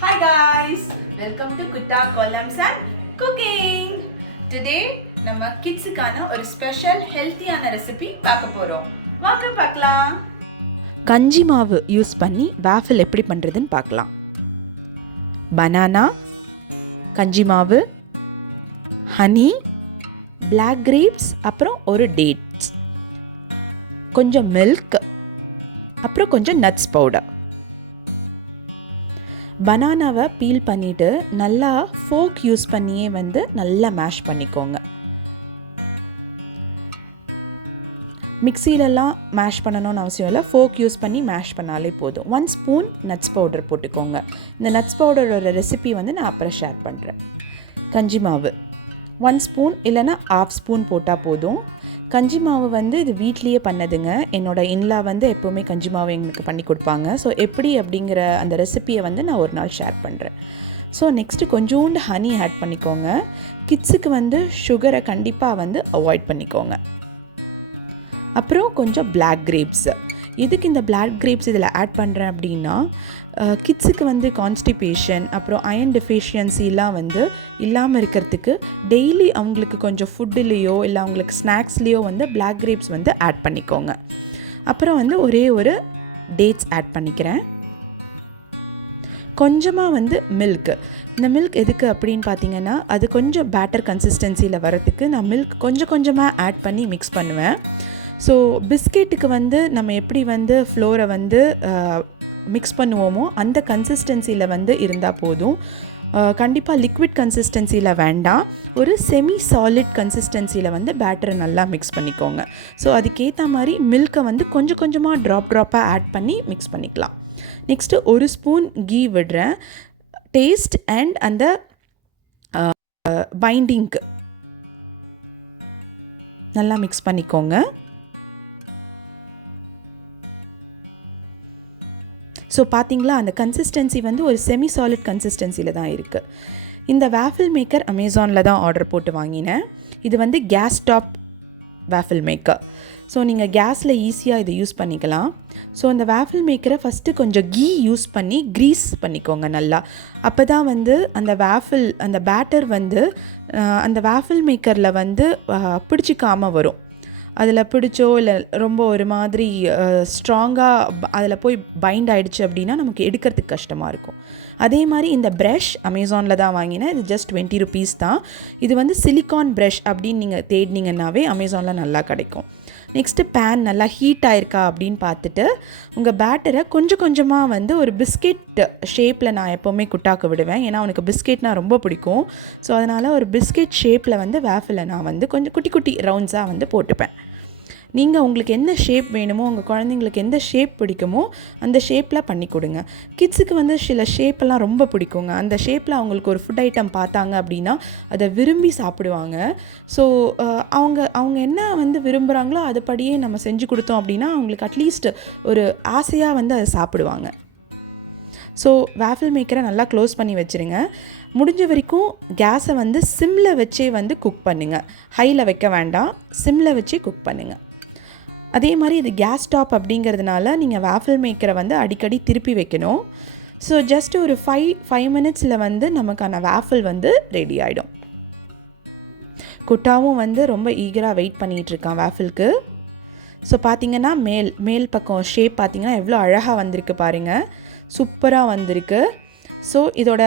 Hi guys, welcome to Kutta Columns and Cooking. Today நம்ம கிட்ஸுக்கான ஒரு special ஹெல்த்தியான recipe பார்க்க போகிறோம். வாங்க பார்க்கலாம். கஞ்சி மாவு யூஸ் பண்ணி வாஃபில் எப்படி பண்ணுறதுன்னு பார்க்கலாம். பனானா, கஞ்சி மாவு, ஹனி, பிளாக் கிரேப்ஸ், அப்புறம் ஒரு டேட்ஸ், கொஞ்சம் மில்க், அப்புறம் கொஞ்சம் நட்ஸ் பவுடர். பனானாவை பீல் பண்ணிவிட்டு நல்லா ஃபோக் யூஸ் பண்ணியே நல்லா மேஷ் பண்ணிக்கோங்க. மிக்சிலெலாம் மேஷ் பண்ணணும்னு அவசியம் இல்லை, ஃபோக் யூஸ் பண்ணி மேஷ் பண்ணாலே போதும். 1 ஸ்பூன் நட்ஸ் பவுடர் போட்டுக்கோங்க. இந்த நட்ஸ் பவுடரோட ரெசிபி நான் அப்புறம் ஷேர் பண்ணுறேன். கஞ்சி மாவு 1 ஸ்பூன் இல்லைன்னா 1/2 ஸ்பூன் போட்டால் போதும். கஞ்சி மாவு இது வீட்லேயே பண்ணதுங்க. என்னோடய இன்லா எப்போவுமே கஞ்சி மாவு எங்களுக்கு பண்ணி கொடுப்பாங்க. ஸோ எப்படி அப்படிங்கிற அந்த ரெசிப்பியை நான் ஒரு நாள் ஷேர் பண்ணுறேன். ஸோ நெக்ஸ்ட்டு கொஞ்சோண்டு ஹனி ஆட் பண்ணிக்கோங்க. கிட்ஸுக்கு சுகரை கண்டிப்பாக அவாய்ட் பண்ணிக்கோங்க. அப்புறம் கொஞ்சம் பிளாக் கிரேப்ஸ். எதுக்கு இந்த பிளாக் கிரேப்ஸ் இதில் ஆட் பண்ணுறேன் அப்படின்னா, கிட்ஸுக்கு கான்ஸ்டிபேஷன் அப்புறம் அயன் டெஃபிஷியன்சிலாம் இல்லாமல் இருக்கிறதுக்கு டெய்லி அவங்களுக்கு கொஞ்சம் ஃபுட்டுலேயோ இல்லை அவங்களுக்கு ஸ்நாக்ஸ்லேயோ பிளாக் கிரேப்ஸ் ஆட் பண்ணிக்கோங்க. அப்புறம் ஒரே ஒரு டேட்ஸ் ஆட் பண்ணிக்கிறேன். கொஞ்சமாக மில்க். இந்த மில்க் எதுக்கு அப்படின்னு பார்த்தீங்கன்னா, அது கொஞ்சம் பேட்டர் கன்சிஸ்டன்சியில் வரத்துக்கு நான் மில்க் கொஞ்சமாக ஆட் பண்ணி மிக்ஸ் பண்ணுவேன். ஸோ பிஸ்கெட்டுக்கு நம்ம எப்படி ஃப்ளோரை மிக்ஸ் பண்ணுவோமோ அந்த கன்சிஸ்டன்சியில் இருந்தால் போதும். கண்டிப்பாக லிக்விட் கன்சிஸ்டன்சியில் வேண்டாம், ஒரு செமி சாலிட் கன்சிஸ்டன்சியில் பேட்டரை நல்லா மிக்ஸ் பண்ணிக்கோங்க. ஸோ அதுக்கேற்ற மாதிரி மில்கை கொஞ்சமாக ட்ராப்பாக ஆட் பண்ணி மிக்ஸ் பண்ணிக்கலாம். நெக்ஸ்ட்டு 1 ஸ்பூன் கீ விடுறேன். டேஸ்ட் அண்ட் அந்த பைண்டிங்க்கு நல்லா மிக்ஸ் பண்ணிக்கோங்க. ஸோ பார்த்திங்களா, அந்த கன்சிஸ்டன்சி ஒரு செமி சாலிட் கன்சிஸ்டன்சியில் தான் இருக்குது. இந்த வேஃபில் மேக்கர் அமேசானில் தான் ஆர்டர் போட்டு வாங்கினேன். இது gas top waffle maker. So நீங்கள் கேஸில் ஈஸியாக இதை யூஸ் பண்ணிக்கலாம். ஸோ அந்த வேஃபில் மேக்கரை ஃபஸ்ட்டு கொஞ்சம் கீ யூஸ் பண்ணி க்ரீஸ் பண்ணிக்கோங்க நல்லா. அப்போ தான் அந்த வேஃபில் அந்த பேட்டர் அந்த வேஃபில் மேக்கரில் பிடிச்சிக்காமல் வரும். அதில் பிடிச்சோ இல்லை ரொம்ப ஒரு மாதிரி ஸ்ட்ராங்காக அதில் போய் பைண்ட் ஆகிடுச்சு அப்படின்னா நமக்கு எடுக்கிறதுக்கு கஷ்டமாக இருக்கும். அதே மாதிரி இந்த ப்ரஷ் அமேசானில் தான் வாங்கினேன். இது ஜஸ்ட் 20 rupees தான். இது சிலிக்கான் ப்ரஷ் அப்படின்னு நீங்கள் தேடினீங்கன்னாவே அமேசானில் நல்லா கிடைக்கும். நெக்ஸ்ட்டு பேன் நல்லா ஹீட் ஆயிருக்கா அப்படின்னு பார்த்துட்டு உங்கள் பேட்டரை கொஞ்சமாக ஒரு பிஸ்கெட் ஷேப்பில் நான் எப்போவுமே குட்டாக்க விடுவேன். ஏன்னா அவனுக்கு பிஸ்கெட்னால் ரொம்ப பிடிக்கும். ஸோ அதனால் ஒரு பிஸ்கெட் ஷேப்பில் வேஃபில் நான் கொஞ்சம் குட்டி குட்டி ரவுண்ட்ஸாக போட்டுப்பேன். நீங்கள் உங்களுக்கு என்ன ஷேப் வேணுமோ, உங்கள் குழந்தைங்களுக்கு எந்த ஷேப் பிடிக்குமோ அந்த ஷேப்பில் பண்ணி கொடுங்க. கிட்ஸுக்கு சில ஷேப்பெல்லாம் ரொம்ப பிடிக்குங்க. அந்த ஷேப்பில் அவங்களுக்கு ஒரு ஃபுட் ஐட்டம் பார்த்தாங்க அப்படின்னா அதை விரும்பி சாப்பிடுவாங்க. ஸோ அவங்க என்ன விரும்புகிறாங்களோ அதுபடியே நம்ம செஞ்சு கொடுத்தோம் அப்படின்னா அவங்களுக்கு அட்லீஸ்ட் ஒரு ஆசையாக அதை சாப்பிடுவாங்க. ஸோ வேஃபில் மேக்கரை நல்லா க்ளோஸ் பண்ணி வச்சுருங்க. முடிஞ்ச வரைக்கும் கேஸை சிம்மில் வச்சே குக் பண்ணுங்கள். ஹையில் வைக்க வேண்டாம், சிம்மில் வச்சே குக் பண்ணுங்கள். அதே மாதிரி இது கேஸ் டாப் அப்படிங்கிறதுனால நீங்கள் வேஃபில் மேக்கரை அடிக்கடி திருப்பி வைக்கணும். ஸோ ஜஸ்ட் ஒரு 5 minutesல நமக்கான வேஃபில் ரெடி ஆகிடும். குட்டாவும் ரொம்ப ஈகராக வெயிட் பண்ணிகிட்ருக்கான் வேஃபிலுக்கு. ஸோ பார்த்திங்கன்னா மேல் பக்கம் ஷேப் பார்த்திங்கன்னா எவ்வளோ அழகாக வந்திருக்கு பாருங்கள், சூப்பராக வந்திருக்கு. ஸோ இதோட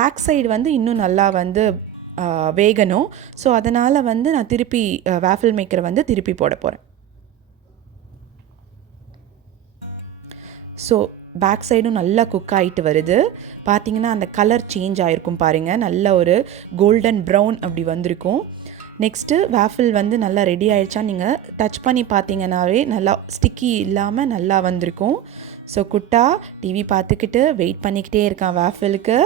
பேக் சைடு இன்னும் நல்லா வேகணும். ஸோ அதனால் நான் திருப்பி வேஃபில் மேக்கரை திருப்பி போட போகிறேன். ஸோ பேக் சைடும் நல்லா குக் ஆகிட்டு வருது. பார்த்திங்கன்னா அந்த கலர் சேஞ்ச் ஆகிருக்கும் பாருங்கள், நல்ல ஒரு கோல்டன் ப்ரௌன் அப்படி வந்திருக்கும். நெக்ஸ்ட்டு வேஃபில் நல்லா ரெடி ஆகிடுச்சான்னு நீங்கள் டச் பண்ணி பார்த்தீங்கன்னாவே நல்லா ஸ்டிக்கி இல்லாமல் நல்லா வந்திருக்கும். ஸோ குட்டா டிவி பார்த்துக்கிட்டு வெயிட் பண்ணிக்கிட்டே இருக்கான் வேஃபிலுக்கு.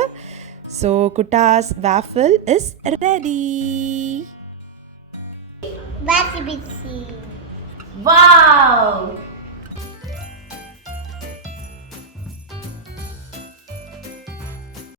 ஸோ குட்டாஸ் வேஃபில் இஸ் ரெடி. வாவ்!